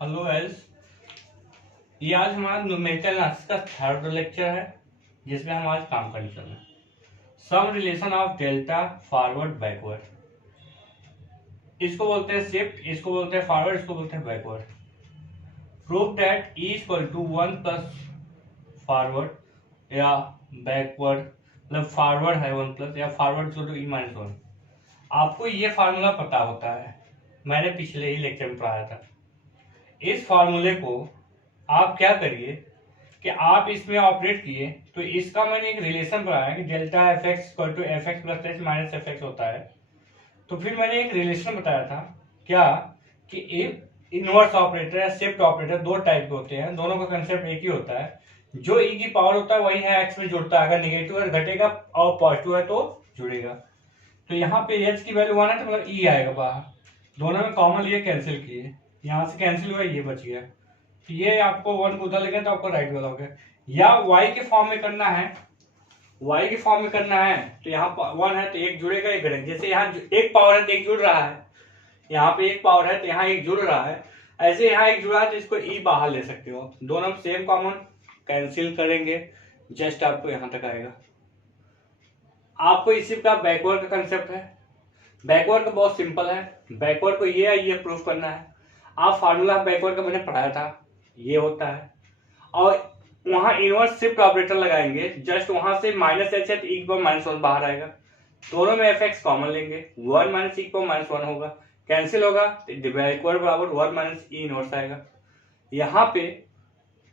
Hello guys, ये आज हमारा न्यूमेरिकल एनालिसिस का थर्ड लेक्चर है जिसमें हम आज काम करने चल रहे हैं। Sum relation of delta forward backward. इसको बोलते हैं शिफ्ट, इसको बोलते हैं फॉरवर्ड, इसको बोलते हैं backward. Prove that E equal to 1 plus forward या बैकवर्ड, मतलब फॉरवर्ड है 1 प्लस या forward equal to E minus 1। आपको ये फार्मूला पता होता है, मैंने पिछले ही लेक्चर में पढ़ाया था। इस फार्मूले को आप क्या करिए कि आप इसमें ऑपरेट किए तो इसका मैंने एक रिलेशन बनाया कि delta F X equal to F X plus H minus F X होता है। तो फिर मैंने एक रिलेशन बताया था क्या कि एक इनवर्स ऑपरेटर या शिफ्ट ऑपरेटर दो टाइप के होते हैं, दोनों का कंसेप्ट एक ही होता है। जो ई की पावर होता है वही है एक्स में जुड़ता है, अगर निगेटिव है घटेगा और पॉजिटिव है तो जुड़ेगा। तो यहाँ पे एच की वैल्यू 1 है तो मतलब ई आएगा बाहर, दोनों में कॉमन लिए कैंसिल किए, यहाँ से कैंसिल हुआ ये बच गया। ये आपको 1 को उधर लेंगे तो आपको राइट वाला हो गया। या y के फॉर्म में करना है, y के फॉर्म में करना है तो यहाँ 1 है तो एक जुड़ेगा एक घटेगा। जैसे यहाँ एक पावर है तो एक जुड़ रहा है, यहाँ पे एक पावर है तो यहाँ एक जुड़ रहा है, ऐसे यहाँ एक जुड़ा है तो इसको ई बाहर ले सकते हो। दोनों में सेम कॉमन कैंसिल करेंगे, जस्ट आपको यहाँ तक आएगा। आपको इसी का बैकवर्ड का कंसेप्ट है। बैकवर्ड का बहुत सिंपल है, बैकवर्ड को ये प्रूफ करना है। आप फार्मूला बैकवर्ड का मैंने पढ़ाया था, ये होता है। और वहां इनवर्स शिफ्ट ऑपरेटर लगाएंगे, जस्ट वहां से माइनस एच है तो ई पर माइनस 1 बाहर आएगा। दोनों में एफ एक्स कॉमन लेंगे, 1 माइनस ई पर माइनस 1 होगा, कैंसिल होगा तो बैकवर्ड बराबर 1 माइनस ई इनवर्स आएगा। यहाँ पे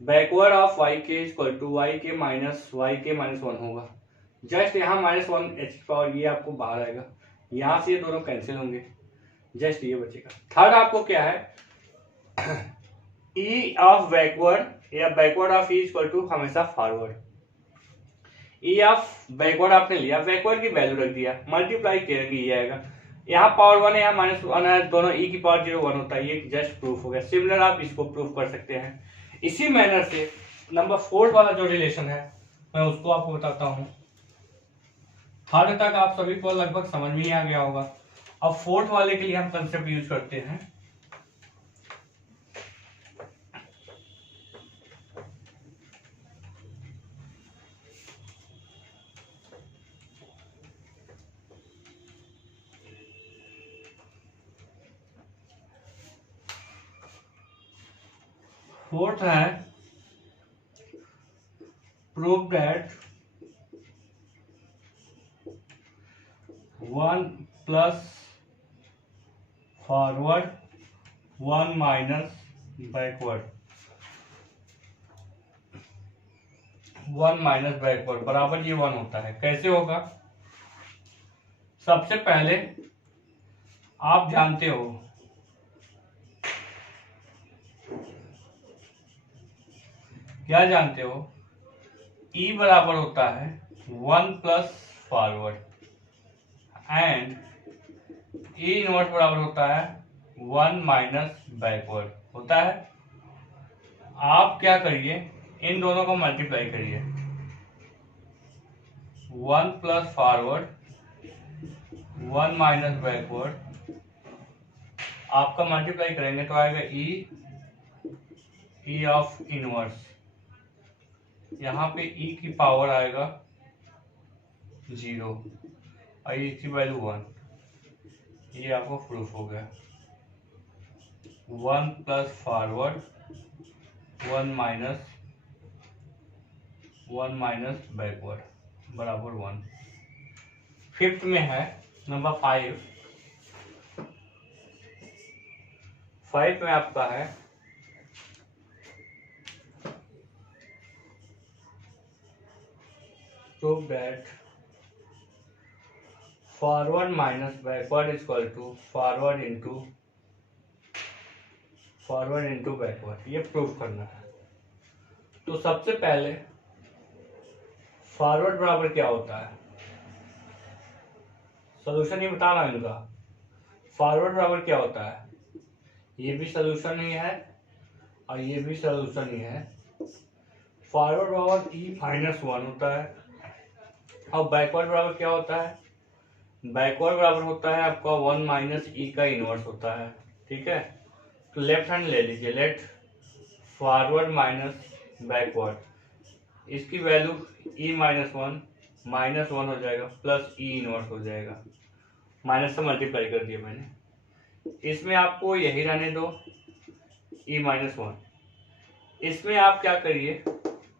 बैकवर्ड ऑफ वाई के इक्वल टू वाई के माइनस 1 होगा। जस्ट यहाँ माइनस 1 एच पावर ये आपको बाहर आएगा, यहाँ से ये दोनों कैंसिल होंगे, जस्ट ये बचेगा। थर्ड आपको क्या है, ई ऑफ बैकवर्ड या backward of E equal to हमेशा फॉरवर्ड। ई ऑफ बैकवर्ड आपने लिया, बैकवर्ड की वैल्यू रख दिया, मल्टीप्लाई करेंगे ये आएगा। यहाँ पावर 1 है, यहाँ माइनस 1 है, दोनों ई की पावर 0 1 होता है, ये जस्ट प्रूफ हो गया। सिमिलर आप इसको प्रूफ कर सकते हैं इसी मैनर से। नंबर 4 वाला जो रिलेशन है मैं उसको आपको बताता हूँ। थर्ड तक आप सभी को लगभग समझ में ही आ गया होगा। अब फोर्थ वाले के लिए हम कंसेप्ट यूज करते हैं। फोर्थ है prove that 1 plus forward 1 minus backward, 1 minus backward बराबर ये 1 होता है। कैसे होगा? सबसे पहले आप जानते हो क्या जानते हो, ई बराबर होता है 1 plus forward and E inverse बराबर होता है 1 माइनस बैकवर्ड होता है। आप क्या करिए, इन दोनों को मल्टीप्लाई करिए, 1 प्लस फॉरवर्ड 1 माइनस बैकवर्ड, आपका मल्टीप्लाई करेंगे तो आएगा ई ऑफ इनवर्स। यहाँ पे ई की पावर आएगा 0 और ई की वैल्यू 1, ये आपको प्रूफ हो गया। 1 प्लस फॉरवर्ड 1 माइनस बैकवर्ड बराबर 1। फिफ्थ में है नंबर 5 में आपका है prove that forward minus backward equal to forward into backward, ये प्रूफ करना है। तो सबसे पहले फॉरवर्ड बराबर क्या होता है, सोल्यूशन ही बता रहा हूं इनका। फॉरवर्ड बराबर क्या होता है, ये भी सोल्यूशन ही है और ये भी सोल्यूशन ही है। फॉरवर्ड बराबर ई माइनस 1 होता है और बैकवर्ड बराबर क्या होता है, बैकवर्ड बराबर होता है आपका 1 माइनस ई का इनवर्स होता है। ठीक है, तो लेफ्ट हैंड ले लीजिए, लेट फॉरवर्ड माइनस बैकवर्ड, इसकी वैल्यू e-1 -1 हो जाएगा प्लस e इनवर्स हो जाएगा, माइनस से मल्टीप्लाई कर दिया मैंने। इसमें आपको यही रहने दो e-1, इसमें आप क्या करिए,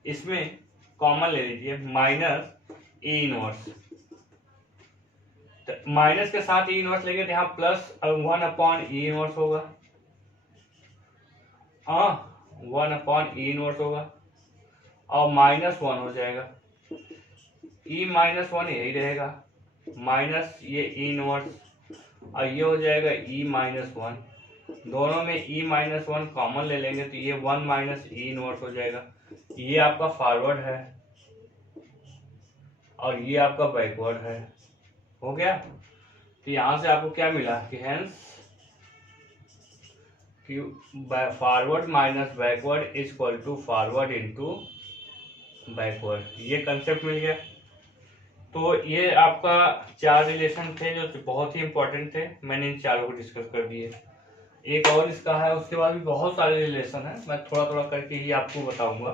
इसमें कॉमन ले लीजिए माइनस e इनवर्स, माइनस के साथ e इनवर्स लेंगे तो यहाँ प्लस 1/e इनवर्स होगा, हाँ 1/e इनवर्स होगा और -1 हो जाएगा, e-1 यही रहेगा, माइनस ये e इनवर्स और ये हो जाएगा e-1, दोनों में e-1 कॉमन ले लेंगे तो ये 1 - e इनवर्स हो जाएगा। ये आपका फॉरवर्ड है और ये आपका बैकवर्ड है, हो गया। तो यहां से आपको क्या मिला कि hence forward minus backward is equal to forward into backward, ये कंसेप्ट मिल गया। तो ये आपका 4 रिलेशन थे जो बहुत ही इंपॉर्टेंट थे, मैंने इन चारों को डिस्कस कर दिए। एक और इसका है, उसके बाद भी बहुत सारे रिलेशन है, मैं थोड़ा थोड़ा करके ही आपको बताऊंगा,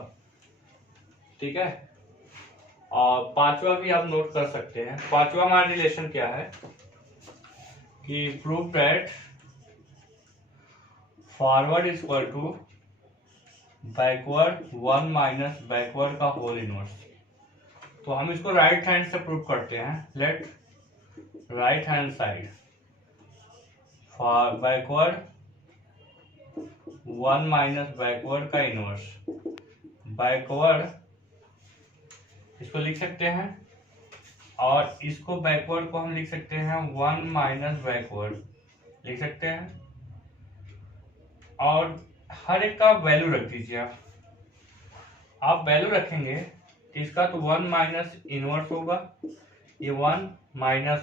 ठीक है। और पांचवा भी आप नोट कर सकते हैं। पांचवा हमारा रिलेशन क्या है कि prove that forward is equal to backward 1 - backward का होल इनवर्स। तो हम इसको राइट हैंड से प्रूव करते हैं। Let right hand side for backward 1 - backward का इनवर्स, बैकवर्ड इसको लिख सकते हैं और इसको बैकवर्ड को हम लिख सकते हैं 1 - बैकवर्ड लिख सकते हैं, और हर एक का वैल्यू रख दीजिए। आप वैल्यू रखेंगे तो इसका तो 1 - इनवर्स होगा, ये 1 -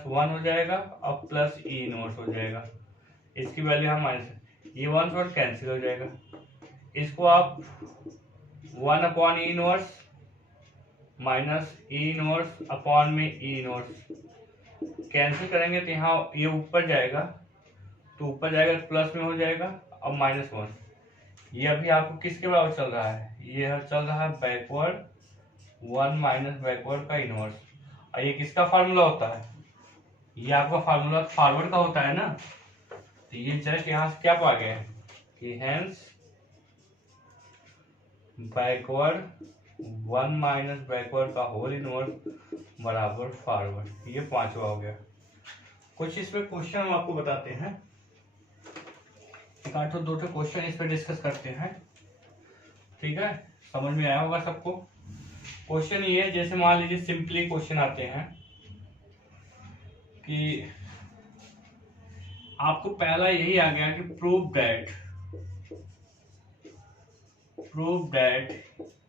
1 हो जाएगा और प्लस e इनवर्स हो जाएगा, इसकी वैल्यू हम माइनस, ये 1 से कैंसिल हो जाएगा। इसको आप 1/e inverse minus e inverse upon में e इनवर्स कैंसिल करेंगे तो यहाँ ये ऊपर जाएगा, तो ऊपर जाएगा प्लस में हो जाएगा और -1। ये अभी आपको किसके बराबर चल रहा है, ये चल रहा है बैकवर्ड 1 - बैकवर्ड का इनवर्स। और ये किसका फार्मूला होता है, ये आपका फार्मूला फॉरवर्ड का होता है ना। तो ये जस्ट यहाँ से क्या पा गए कि हेंस बैकवर्ड 1 - बैकवर्ड का होल इनवर्स बराबर फॉरवर्ड। ये पांचवा हो गया। कुछ इसमें क्वेश्चन हम आपको बताते हैं, एक आठ दो क्वेश्चन इस पे डिस्कस करते हैं, ठीक है। समझ में आया होगा सबको। क्वेश्चन ये है, जैसे मान लीजिए सिंपली क्वेश्चन आते हैं कि आपको पहला यही आ गया कि प्रूव दैट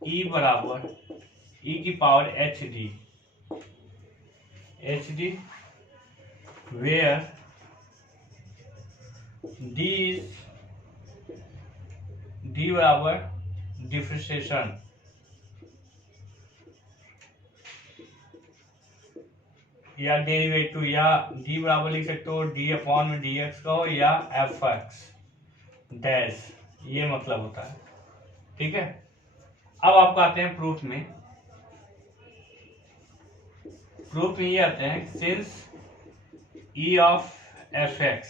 e बराबर e की पावर hd वेयर d बराबर डिफरेंशिएशन या डेरिवेटिव, या d बराबर लिख सकते हो d/dx का हो या f(x) डैश, ये मतलब होता है, ठीक है। अब आपको आते हैं प्रूफ में। प्रूफ में ये आते हैं सिंस e ऑफ fx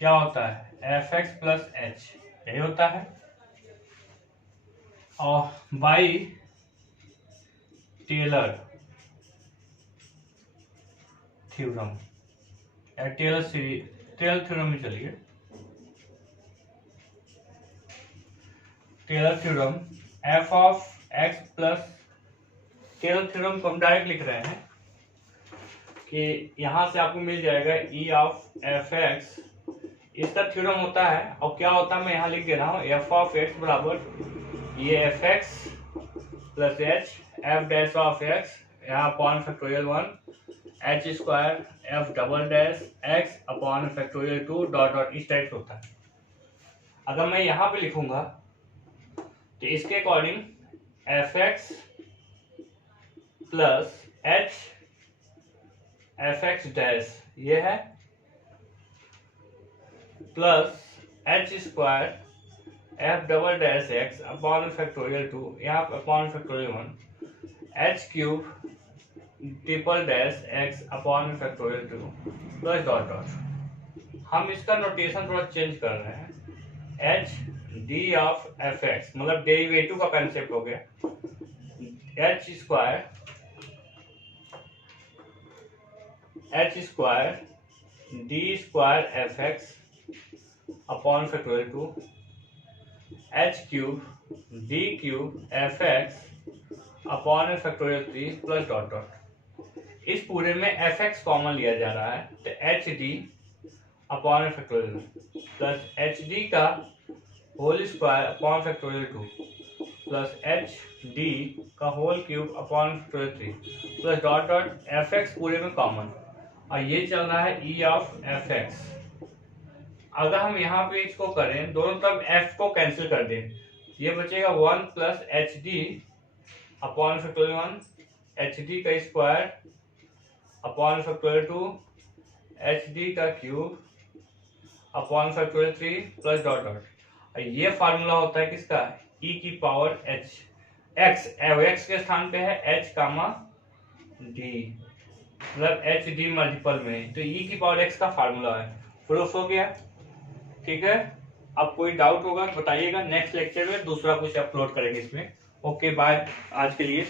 क्या होता है fx प्लस h, यही होता है, और बाई टेलर थ्योरम या टेलर थ्योरम में चलिए, Taylor theorem f of x plus, Taylor theorem को हम डायरेक्ट लिख रहे हैं कि यहां से आपको मिल जाएगा e ऑफ fx, इसका थ्योरम होता है। और क्या होता है मैं यहाँ लिख दे रहा हूँ, f ऑफ x बराबर ये fx plus h f dash of x यहाँ upon factorial 1 h square f double dash x upon factorial 2 dot dot इस टाइप से होता है। अगर मैं यहाँ पे लिखूंगा तो इसके according fx plus h fx dash ये है plus H square F double dash x upon factorial 2, यहाँ upon factorial 1, H cube triple dash x upon factorial 2 plus dot dot. हम इसका नोटेशन थोड़ा चेंज कर रहे हैं, H D of F x, मतलब डेरिवेटिव का कंसेप्ट हो गया, H square D square F x upon factorial 2, H cube D cube F x upon factorial 3 plus dot dot. इस पूरे में एफ एक्स कॉमन लिया जा रहा है, तो H D upon factorial plus H D का whole square upon factorial 2 plus H D का whole cube upon factorial 3 plus dot dot F X पूरे में कॉमन, और ये चल रहा है ई ऑफ एफ एक्स। अगर हम यहाँ पे इसको करें, दोनों तरफ एफ को कैंसिल कर दें, ये बचेगा 1 plus H D upon factorial 1, H D का square upon factorial 2, H D का cube upon factorial 3 plus dot dot. ये फार्मूला होता है किसका, ई की पावर एच एक्स, एक्स के स्थान पे है एच कामा डी, मतलब एच डी मल्टीपल में, तो ई की पावर एक्स का फार्मूला है। प्रूफ हो गया, ठीक है। अब कोई डाउट होगा बताइएगा, नेक्स्ट लेक्चर में दूसरा कुछ अपलोड करेंगे इसमें। ओके बाय आज के लिए।